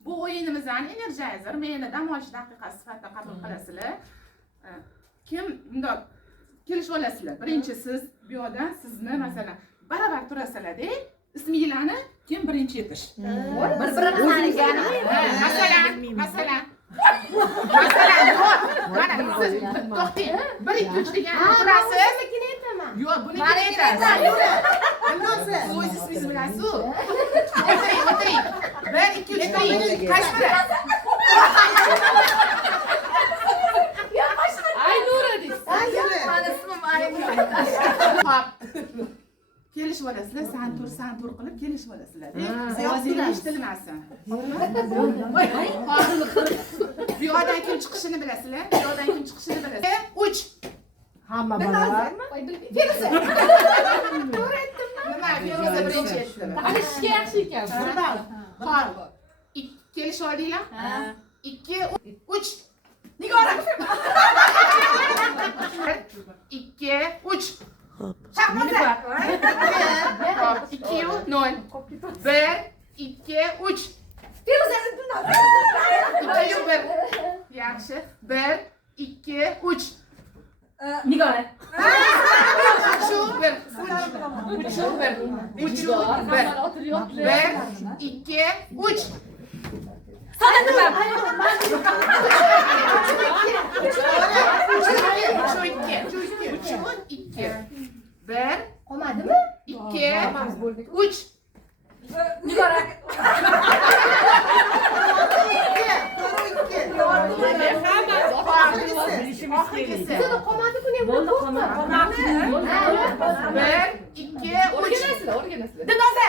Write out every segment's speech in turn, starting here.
Bu o'yinimizdan Energizer meni dam olish daqiqasi sifatida qabul qilasizlar. Kim bundoq kelishib olasizlar. Birinchi siz bu yoqda sizni masalan baravar turasizlar-da, isminglarni kim birinchi yetish. Bir-birini tanigani. Masalan mana siz to'xtang. 1 2 3 deganni turasiz. Yo'q, buni aytasiz. Siz o'z ismingiz bilasiz. O'tiring. 1 2 3 3. Qaysi biri? Aynura deysiz. Mani ismim Aynura. Hop. Kelishib olasizlar, san tur qilib kelishib olasizlar. Ovozingiz eshitilmasin. Bu yoqdan kim chiqishini bilasizlar? Bu yoqdan kim chiqishini bilasizlar? 3. Hamma baravar. Feruza. Nima? Feruza birinchi aytdi. Tanishishga yaxshi ekan. Hop. Kelishib oldinglar? 2 3. Nigora. 2 3. Shahnoza. Hop. 2 0. 1 2 3. Feruza. 2 1. Yaxshi. 1 2 3. Nigora. 3 1. 3 1. 3 1. 1 2 3. Sanatım. Bir, Olmadı mı? 2, 3. Nigora. Sana komadı ku ne bu? Bir, 2, 3. Dinoza.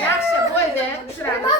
Yaxshi bo'ldi. Tushiramiz.